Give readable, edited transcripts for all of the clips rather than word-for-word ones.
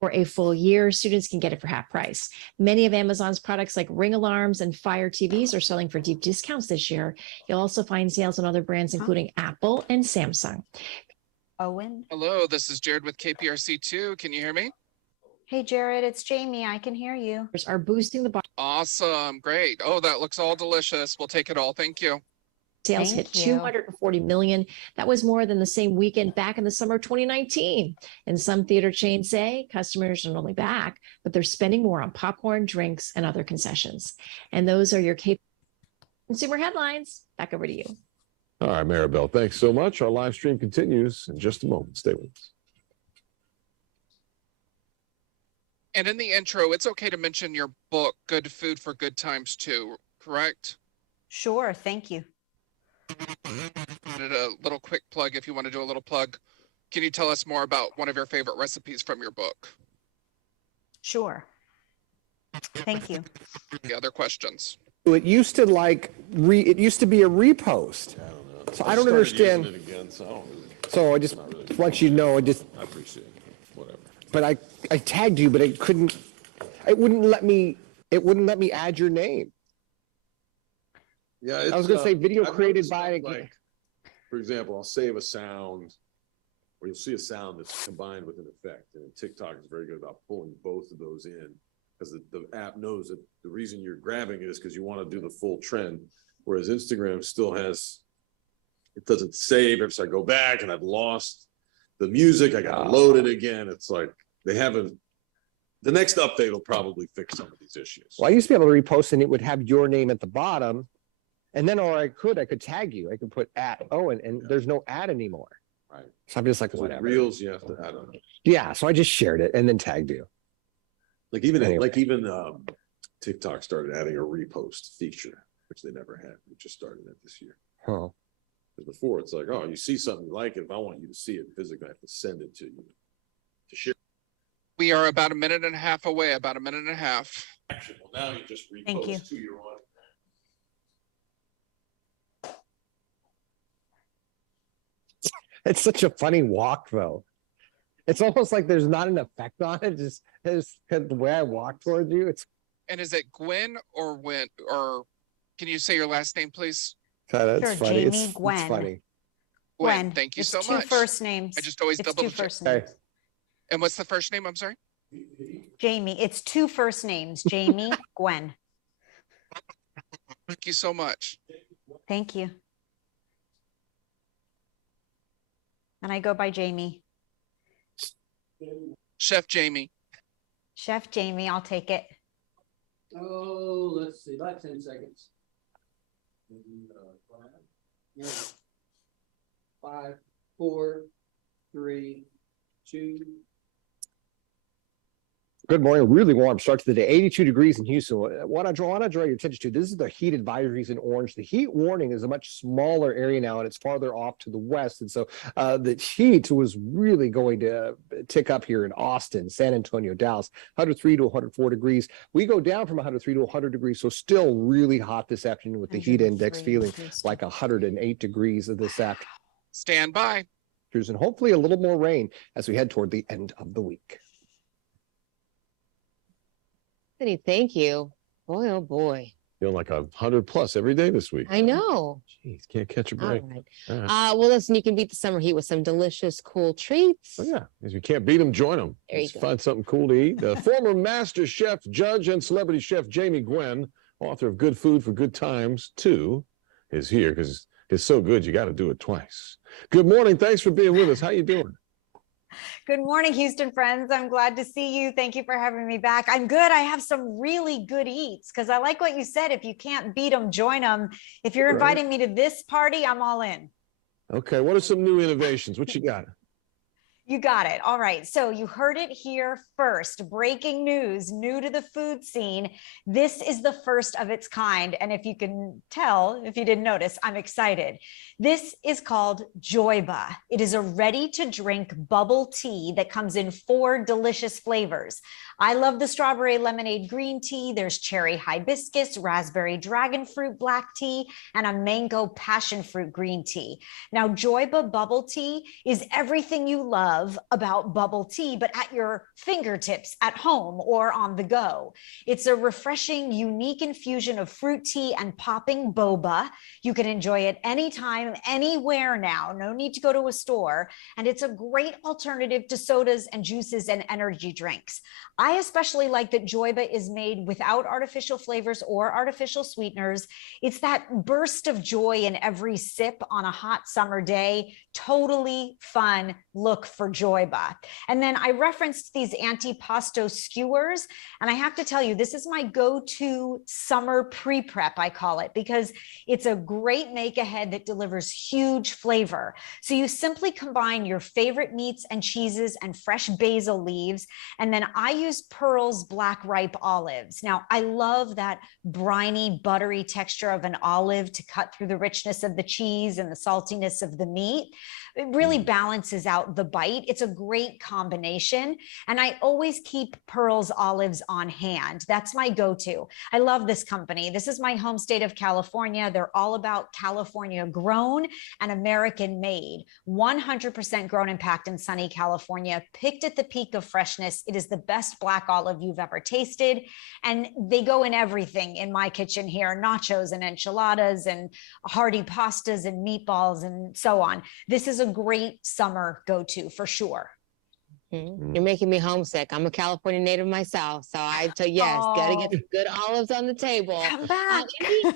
For a full year, students can get it for half price. Many of Amazon's products like Ring alarms and Fire TVs are selling for deep discounts this year. You'll also find sales on other brands, including Apple and Samsung. Owen. Hello, this is Jared with KPRC2. Can you hear me? Hey, Jared, it's Jamie. I can hear you. Are boosting the Awesome. Great. Oh, that looks all delicious. We'll take it all. Thank you. Sales hit 240 million. That was more than the same weekend back in the summer of 2019. And some theater chains say customers are not only back, but they're spending more on popcorn, drinks, and other concessions. And those are your consumer headlines. Back over to you. All right, Maribel, thanks so much. Our live stream continues in just a moment. Stay with us. And in the intro, it's okay to mention your book, Good Food for Good Times too, correct? Sure, thank you. Did a little quick plug if you want to do a little plug. Can you tell us more about one of your favorite recipes from your book? Sure. Thank you. The other questions? It used to it used to be a repost. I don't know. So I don't understand. It again, so I don't really, So I just want you to know, I appreciate it. Whatever. but I tagged you, but it wouldn't let me add your name. Yeah, I was gonna say video I've created noticed by, like, for example, I'll save a sound, or you'll see a sound that's combined with an effect, and TikTok is very good about pulling both of those in, because the app knows that the reason you're grabbing it is because you want to do the full trend, whereas Instagram still has, it doesn't save. If I go back and I've lost the music, I gotta load it again. It's like they haven't. The next update will probably fix some of these issues. well, I used to be able to repost and it would have your name at the bottom. And then, or I could tag you. I could put @Owen, and there's no @ anymore. Right. So I'm just like, With whatever. Reels, you have to, I don't know. Yeah. So I just shared it and then tagged you. Like even Anyway. TikTok started adding a repost feature, which they never had. We just started that this year. Huh. Because before it's like, oh, you see something you like it. If I want you to see it physically, I have to send it to you to share. We are about a minute and a half away, about a minute and a half. Well, now you just Thank you. repost to your audience. It's such a funny walk, though. It's almost like there's not an effect on it. Just the way I walk towards you. It's And is it Gwen or Win, or can you say your last name, please? that's Sure, funny. Jamie It's Gwen. funny. Gwen, thank you It's so two much. first names. I just always It's double two check. first Okay. names. And what's the first name? I'm sorry. Jamie, it's two first names. Jamie, Gwen. Thank you so much. Thank you. And I go by Jamie. Chef Jamie. Chef Jamie, I'll take it. Oh, let's see, about 10 seconds. 5, 4, 3, 2. Good morning. Really warm start to the day. 82 degrees in Houston. What I draw your attention to, this is the heat advisories in orange. The heat warning is a much smaller area now, and it's farther off to the west. And so the heat was really going to tick up here in Austin, San Antonio, Dallas, 103 to 104 degrees. We go down from 103 to 100 degrees, so still really hot this afternoon with the heat index feeling like 108 degrees this afternoon. Stand by. And hopefully a little more rain as we head toward the end of the week. Thank you. Boy, oh boy. Feeling like 100+ every day this week. I know. Jeez, can't catch a All break. right. All right. Well, listen, you can beat the summer heat with some delicious, cool treats. Oh, yeah, if you can't beat them, join them. There you Let's go. find something cool to eat. Former master chef, judge, and celebrity chef Jamie Gwen, author of Good Food for Good Times 2, is here because it's so good you got to do it twice. Good morning. Thanks for being with us. How you doing? Good morning, Houston friends. I'm glad to see you. Thank you for having me back. I'm good. I have some really good eats because I like what you said. If you can't beat them, join them. If you're inviting me to this party, I'm all in. Okay, what are some new innovations? What you got? You got it. All right. So you heard it here first. Breaking news, new to the food scene. This is the first of its kind. And if you can tell, if you didn't notice, I'm excited. This is called Joyba. It is a ready-to-drink bubble tea that comes in 4 delicious flavors. I love the strawberry lemonade green tea. There's cherry hibiscus, raspberry dragon fruit black tea, and a mango passion fruit green tea. Now, Joyba bubble tea is everything you love love about bubble tea, but at your fingertips at home or on the go. It's a refreshing, unique infusion of fruit tea and popping boba. You can enjoy it anytime, anywhere now. No need to go to a store. And it's a great alternative to sodas and juices and energy drinks. I especially like that Joyba is made without artificial flavors or artificial sweeteners. It's that burst of joy in every sip on a hot summer day. Totally fun look for Joyba. And then I referenced these antipasto skewers. And I have to tell you, this is my go-to summer pre-prep, I call it, because it's a great make ahead that delivers huge flavor. So you simply combine your favorite meats and cheeses and fresh basil leaves. And then I use Pearl's black ripe olives. Now, I love that briny, buttery texture of an olive to cut through the richness of the cheese and the saltiness of the meat. It really balances out the bite. It's a great combination. And I always keep Pearl's olives on hand. That's my go-to. I love this company. This is my home state of California. They're all about California grown and American made. 100% grown and packed in sunny California, picked at the peak of freshness. It is the best black olive you've ever tasted. And they go in everything in my kitchen here, nachos and enchiladas and hearty pastas and meatballs and so on. This is a great summer go-to for sure. You're making me homesick. I'm a California native myself, so I tell yes, gotta get some good olives on the table. Come back.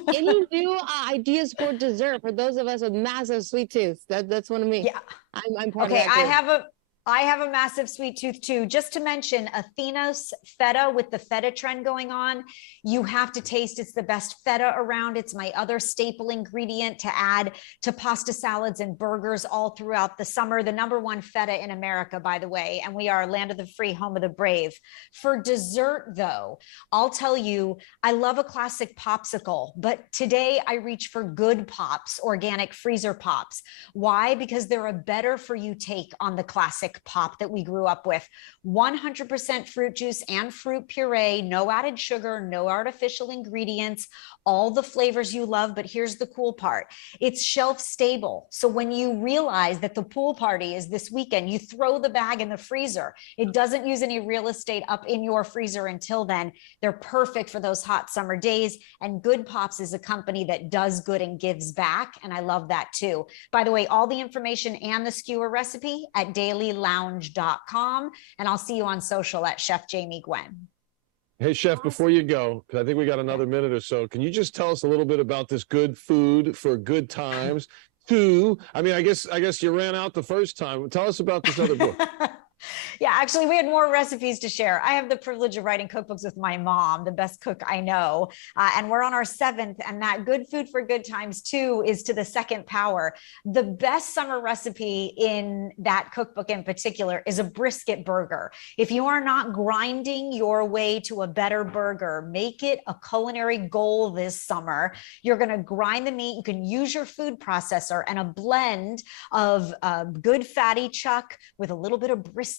Any new ideas for dessert for those of us with massive sweet tooth? That's one of me. Yeah. I'm part Okay, of that group. I have a massive sweet tooth too. Just to mention Athena's feta with the feta trend going on, you have to taste. It's the best feta around. It's my other staple ingredient to add to pasta salads and burgers all throughout the summer. The #1 feta in America, by the way, and we are land of the free, home of the brave. For dessert though, I'll tell you, I love a classic popsicle, but today I reach for Good Pops, organic freezer pops. Why? Because they're a better for you take on the classic pop that we grew up with. 100% fruit juice and fruit puree, no added sugar, no artificial ingredients, all the flavors you love. But here's the cool part. It's shelf stable. So when you realize that the pool party is this weekend, you throw the bag in the freezer. It doesn't use any real estate up in your freezer until then. They're perfect for those hot summer days. And Good Pops is a company that does good and gives back. And I love that too. By the way, all the information and the skewer recipe at dailylounge.com. And I'll see you on social at Chef Jamie Gwen. Hey, Chef, before you go, because I think we got another minute or so, can you just tell us a little bit about this good food for good times? I mean, I guess you ran out the first time. Tell us about this other book. Yeah, actually, we had more recipes to share. I have the privilege of writing cookbooks with my mom, the best cook I know. And we're on our 7th, and that Good Food for Good Times 2 is to the second power. The best summer recipe in that cookbook in particular is a brisket burger. If you are not grinding your way to a better burger, make it a culinary goal this summer. You're going to grind the meat. You can use your food processor and a blend of good fatty chuck with a little bit of brisket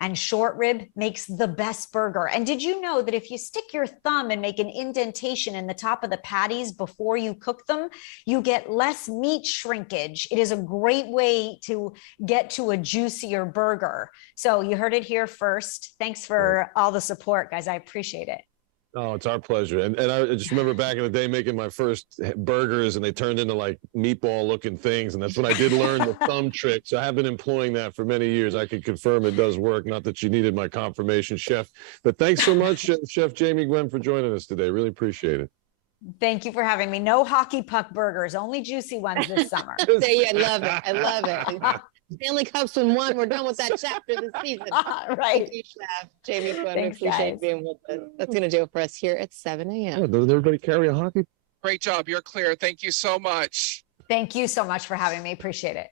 and short rib makes the best burger. And did you know that if you stick your thumb and make an indentation in the top of the patties before you cook them, you get less meat shrinkage? It is a great way to get to a juicier burger. So you heard it here first. Thanks for all the support, guys. I appreciate it. Oh, it's our pleasure. And I just remember back in the day making my first burgers, and they turned into like meatball looking things. And that's when I did learn the thumb trick. So I have been employing that for many years. I can confirm it does work. Not that you needed my confirmation, Chef. But thanks so much, Chef Jamie Gwen, for joining us today. Really appreciate it. Thank you for having me. No hockey puck burgers, only juicy ones this summer. I love it. I love it. Stanley Cups in one. We're done with that chapter this season. Right. Thank you, Chef Jamie Gwen. Thanks, We appreciate guys. being with us. That's going to do it for us here at 7 a.m. Oh, does everybody carry a hockey? Great job. You're clear. Thank you so much. Thank you so much for having me. Appreciate it.